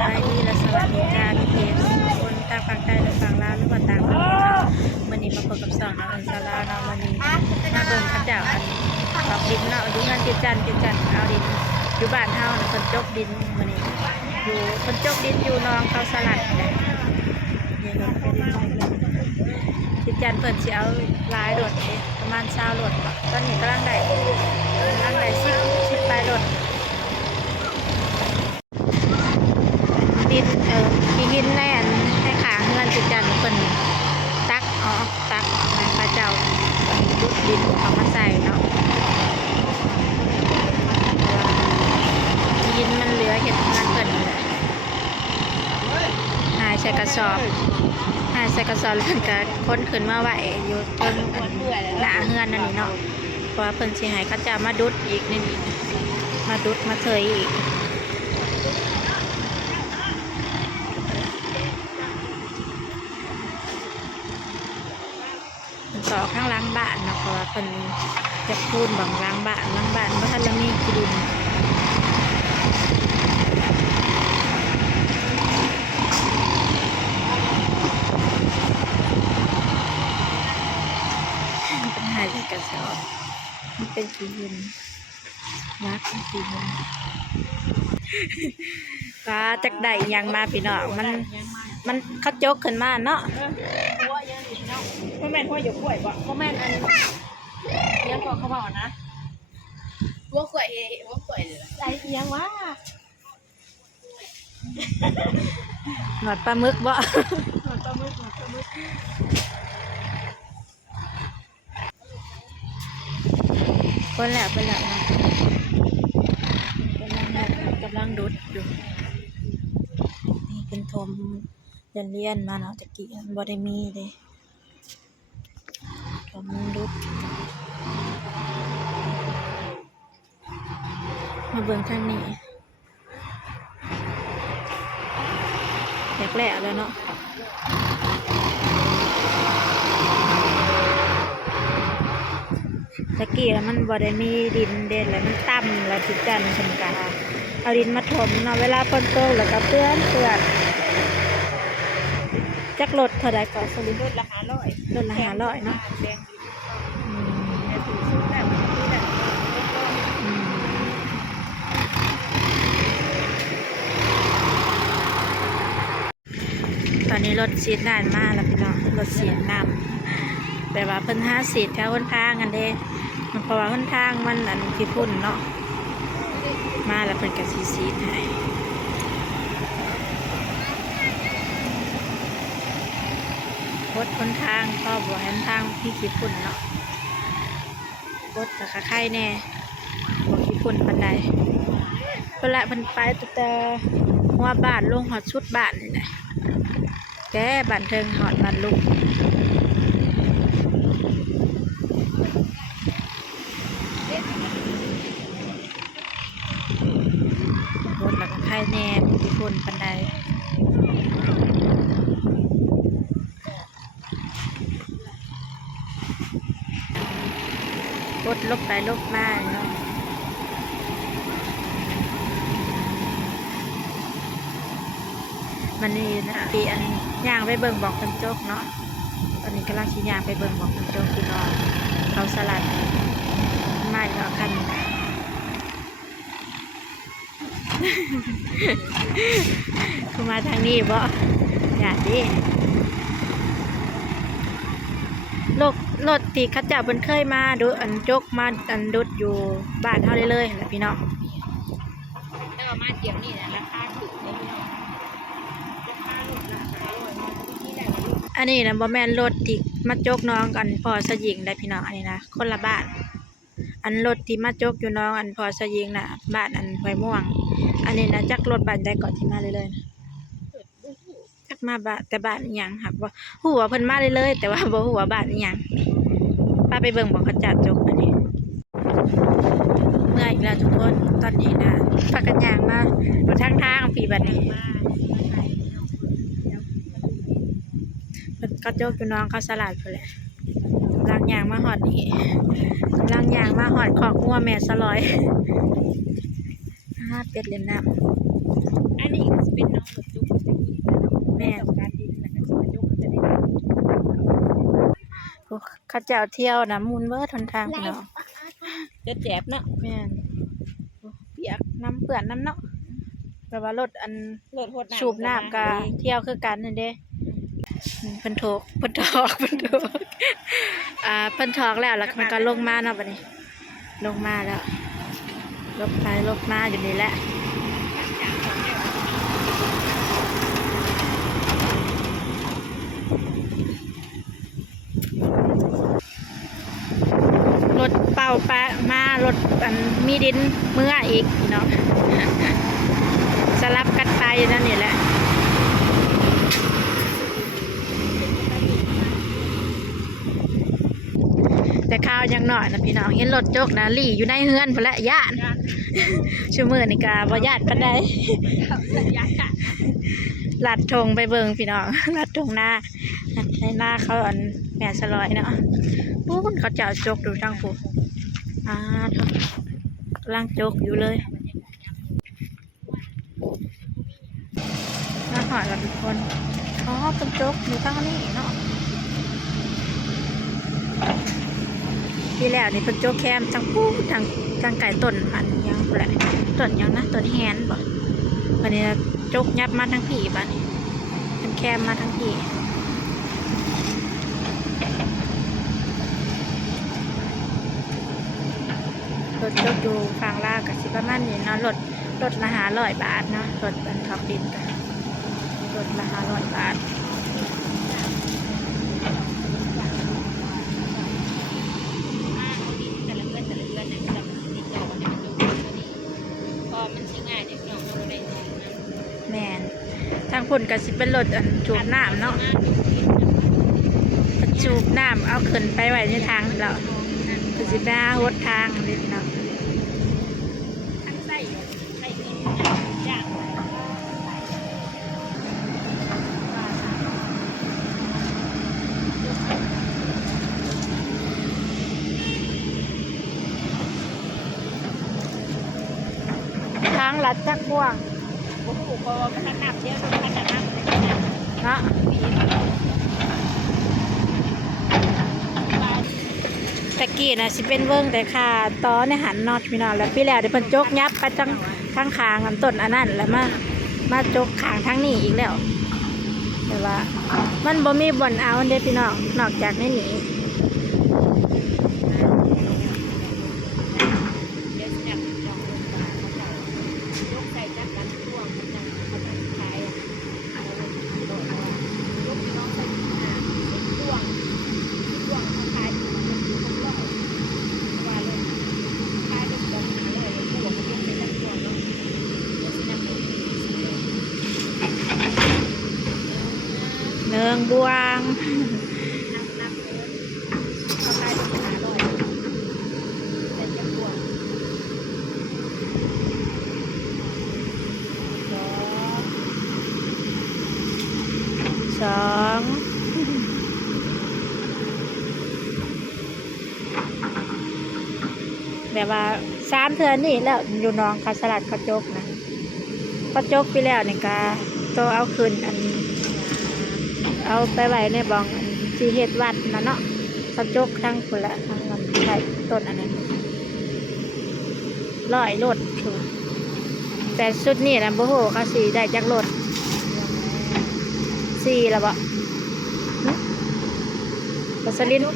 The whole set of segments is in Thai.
บายดีและสวัสดีจ้าพี่เจสคนต่างฝั่งไทยและฝั่งลาวหรือว่าต่างประเทศเนาะวันนี้มาพบกับสองน้องอันซาลาเนาะวันนี้มาเบิ่งข้าเจ้าอันดอกดินเนาะอยู่งานเจ็ดจันเอาดินอยู่บ้านเฮาน่ะคนจกดินวันนี้อยู่คนจกดินอยู่น้องเขาสลัดเนี่ยนี่รถไปดินเจ็ดจันเพิ่นสิเอาหลายรถเด้ประมาณ20รถตอนนี้กำลังได้10ปลายรถดินที่หินแน่นให้ขาเงินจิตจันเป็นตักออกนะพระเจ้ายุดดินเขามาใส่เนาะดินมันเหลือเห็ดงานเปิดหายใส่กระสอบแล้วก็ค้นขึ้นมาไหวอยู่ต้นหนาเงินนั่นนี่เนาะเพราะว่าเพิ่นสิให้เขาจะมาดุดอีกนี่มาดุดมาเทยอีกต่อข้างล้างบ้านนะเพราะว่าเป็นจะพูดบางล้างบ้านเพราะท่านละมีกินเป็นหายเลยกระสอบมันเป็นสีเงินรักสีเงินก็จักได้ยังมาพี่น้องมันเขาโจกขึ้นมาเนาะพ่อแม่พ่ออยู่กล้วยบ่พ่อแม่อันยังก็เขาบอกนะว่ากล้วยเลยไรยังวะหนอดปลาหมึกบ่หนอดปลาหมึกคนแล้วนะกำลังดุดอยู่นี่เป็นทมเรียนมาเนาะตะกี้บ่ได้มีเลยทมดุดมาเบิ่งทางนี้อยากแหละแล้วเนาะตะกี้แล้วมันบ่ได้มีดินเด่นแล้วมันต่ำแล้วจิตจันทร์ชนกาเอาดินมาถมเนาะเวลาฝนตกแล้วก็เปื้อนจักรถเท่าใดก็สลิดรถละ500เนาะตอนนี้รถสีด่านมาแล้วพี่น้องรถเสียน้ำแต่ว่าเพิ่นหาสีแถวหนทางกันเด้เพราะว่าหนทางมันอันที่พุ่นเนาะมาแล้วเพิ่นก็สีให้รถหนทางก็บ่ให้ทางที่ขี้พุ่นเนาะรถก็ค่ายแน่บ่ขี้พุ่นปานใดเพิ่นละเพิ่นไปแต่หัวบ้านลงหอดชุดบ้านนี่แหละแกบ้านเทิงหอดบ้านลุกรถแล้วก็ค่ายแน่ขี้พุ่นปานใดรถลบไปลบมาเนาะมันนี่นะปีอันย่างไปเบิ่งบอกคนโจกเนาะตอนนี้กำลังชี้ย่างไปเบิ่งบอกคนโจกพี่น้องเขาสลัดไม่เนาะคันคือมาทางนี้บ่อย่าดิรถที่เขาเจ้าเพิ่นเคยมาดูอันจกมาอันดุดอยู่บ้านเฮาได้เลยนะพี่น้องแล้วก็มาเตรียมนี่แหละราคาถูกเลยพี่น้องราคาลดราคาอันนี้นะบ่แม่นรถที่มาจกน้องกันพอสยิงได้พี่น้องอันนี้นะคนละบ้านอันรถที่มาจกอยู่น้องอันพอสยิงน่ะบ้านอันห้วยม่วงอันนี้นะจักรถบ้านใดก่อนที่มาเลยนะจักมาบ้านแต่บ้านอีหยังครับว่าหัวเพิ่นมาเลยแต่ว่าบ่หัวบ้านอีหยังป้าไปเบิ่งบอกเขาจัดจกอันนี้เมื่ออีกแล้วทุกคนตอนนี้นะพากันย่างมาดูทางปีบัดนี้ก็จกอยู่น้องเขาสลัดไปเลยล้างยางมาหอดนี่ล้างยางมาหอดขอกงัวแม่สลอยเป็ดเล่นน้ำอันนี้จะเป็นน้อง เข้าเจ้าเที่ยวนะมุนเบิดทนทางพี่น้องจะแจ็บเนาะแม่นเปียกน้ำเปื้อนน้ำเนาะแบบว่ารถรถหดน้ำ สูบน้ำกับเที่ยวคือกันนั่นเด้เพิ่นโถกเพิ่นถอกเพิ่นแล้วมันก็ลงมาเนาะบัดนี้ลงมาแล้วลบไปลบมาอยู่นี่แหละรถเป่าปะมารถมีดินเมื่ออีกเนาะสลับกันไปนั่นนี่แหละแต่ข้าวยังหน่อยนะพี่น้องเห็นรถโจกนะลี่อยู่ในเฮือนพุ่นละย่านชั่วมือนี่กาบ่ย่านปานใดลัดธงไปเบิ่งพี่น้องลัดธงหน้าในหน้าเขาแม่สลอยเนาะปู้นเขาเจ้าโจกดูทางผู้กำลังโจกอยู่เลยน่าหอยกับทุกคนเป็นโจกอยู่ทางนี้เนาะที่แล้วนี่เป็นโจกแคมจังปู้ทางไก่ต้นยังแหละต้นยังนะต้นแฮนบ่วันนี้โจกยับมาทั้งผีบ้านนี้เป็นแคมมาทั้งผีรถโจกอยู่ฟังลากับสิประมาณนี้เนาะรถละ500 บาทเนาะรถเป็นท็อปดินกันรถละ500 บาทแม่นทางพุ่นก็สิเป็นรถจูบน้ำเนาะจูบน้ำเอาขึ้นไปไว้ในทางแล้วก็สิไปหาหดทางนิดเนาะทางลัดจักกว้างผมปลูกพอมันหนักเยอะมันหนักเนาะตะกี้นะสิเป็นเบิ้งแต่ค่ะตอในหันนอตพี่น้องแล้วพี่แล้วเดี๋ยวเพิ่นจกยับไปทั้งคางต้นอันนั้นแล้วมาจกขางทั้งนี้อีกแล้วแต่ว่ามันบ่มีบ่อนเอาเด้พี่น้องนอกจากในนี้เนืองบวงสองแบบว่า3 เทื่อนี่แล้วอยู่น้องคาสลัดกระจกนะกระจกไปแล้วนี่กาตัวเอาคืนเอาไปไว้ในบองสีเฮ็ดวัดนะเนาะกระจกทั้งคนละทั้งลำไส้ต้นอันนั้น100 โลดแต่ชุดนี้นะโบโหเขาสีได้จากโลด4แล้วบ่ปัสลิน3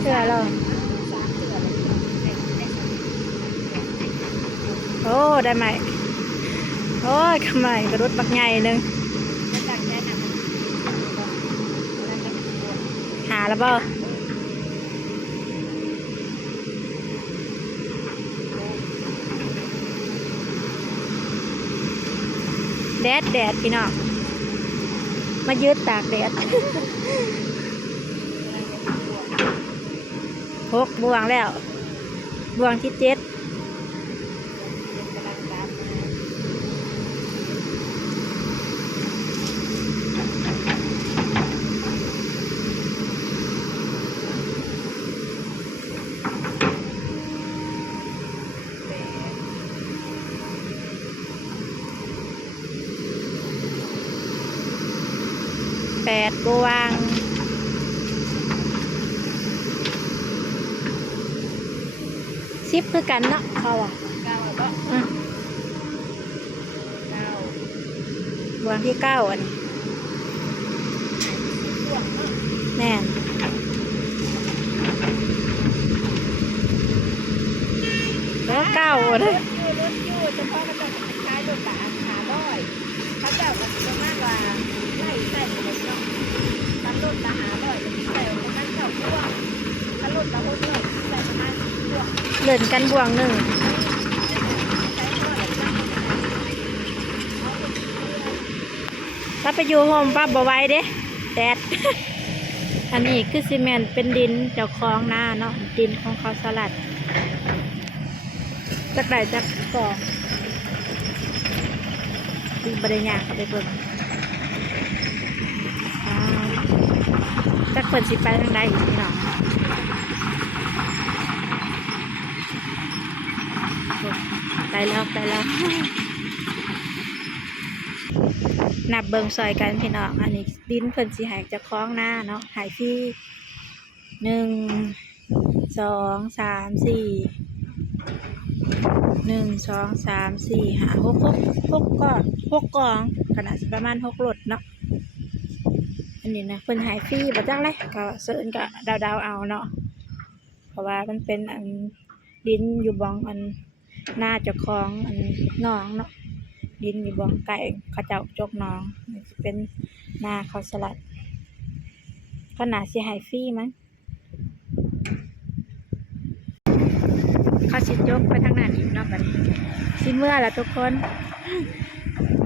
เทื่อแล้วโอ้ได้ไหมโอ้ยทำไมกระดุดบักใหญ่นึงหาแล้วบ่แดดพี่น้องมายืดตากแดด6 บ่วงแล้วบ่วงที่ 7บ่วง 10คือกันเนาะเขาอ่ะ เก้าแล้วก็ อืม เก้า บวงที่9อันนี้ ช่วงเนาะ แน่นแล้ว9อัน ร นี้ ถยู่เฉพาะมันจะใช้รถบาท500เขาเจ้าก็ประมาณว่าไล่ใส่ไปเลยเนาะตันรถละ500จะใส่ประมาณ9พวงถ้ารถละ600ใส่ประมาณ10พวง เลื่อนกันบวงหนึ่ง ใช้เท่าไหร่บ้าง ถ้าไปอยู่โฮมป้าบ่ไหว้เด้แดด อันนี้คือซีเมนต์เป็นดินเจ้าของหน้าเนาะดินของเขาสลัดจักได้จักกองดินบริญากไปเบิ่งอ่าจักเพิ่นสิไปทางใดอีกเนาะโอ้ไปแล้วไปแล้ว นับเบิ่งซอยกันพี่น้องอันนี้ดินเพิ่นสิให้เจ้าของหน้าเนาะให้ฟรี1 2 3 4 1 2 3 4 5 6ก้อน6กองขนาดประมาณ6รถเนาะอันนี้นะเพิ่นให้ฟรีบ่จักเลยก็เสิร์นก็เดาๆเอาเนาะเพราะว่ามันเป็นอันดินอยู่บ่องอันหน้าเจ้าของอันน้องเนาะดินอยู่บ่องไก่เขาเจ้าจกน้องนี่สิเป็นหน้าเขาสลัดขนาดสิให้ฟรีมั้งเขาสิจกไปทางนั้นอีกเนาะบัดนี้สิเมื่อแล้วทุกคน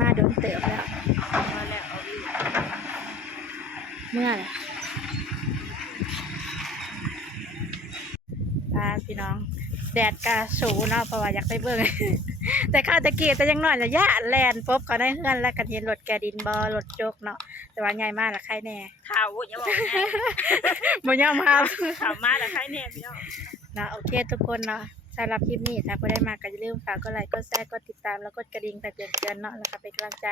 มาโดนเติบแล้ว มาแล้วเอาอีก เมื่อเลยพี่น้องแดดกะสูเนาะเพราะว่าอยากไปเบิ่ง แต่ข้าวตะกี้แต่ยังน้อยละยะแลนปุ๊บเขาได้เฮือนแล้วกันเห็นรถแกดินบอรถโจกเนาะแต่ว่าใหญ่มากละใครแน่ ข่าวอย่าบอกไง บ่ยอมครับ ข่าวมาแต่ใครเนี่ยพี่น้อง เนาะโอเคทุกคนเนาะสำหรับคลิปนี้ถ้าผู้ได้มาก็อย่าลืมฝากกดไลค์กดแชร์กดติดตามแล้วกดกระดิ่งเพื่อเตือนเนาะแล้วก็เป็นกำลังใจ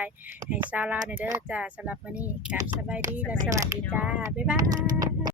ให้ชาวลาวในเด้อจ้าสำหรับมื้อนี้กราบสบายดีและสวัสดีจ้าบ๊ายบาย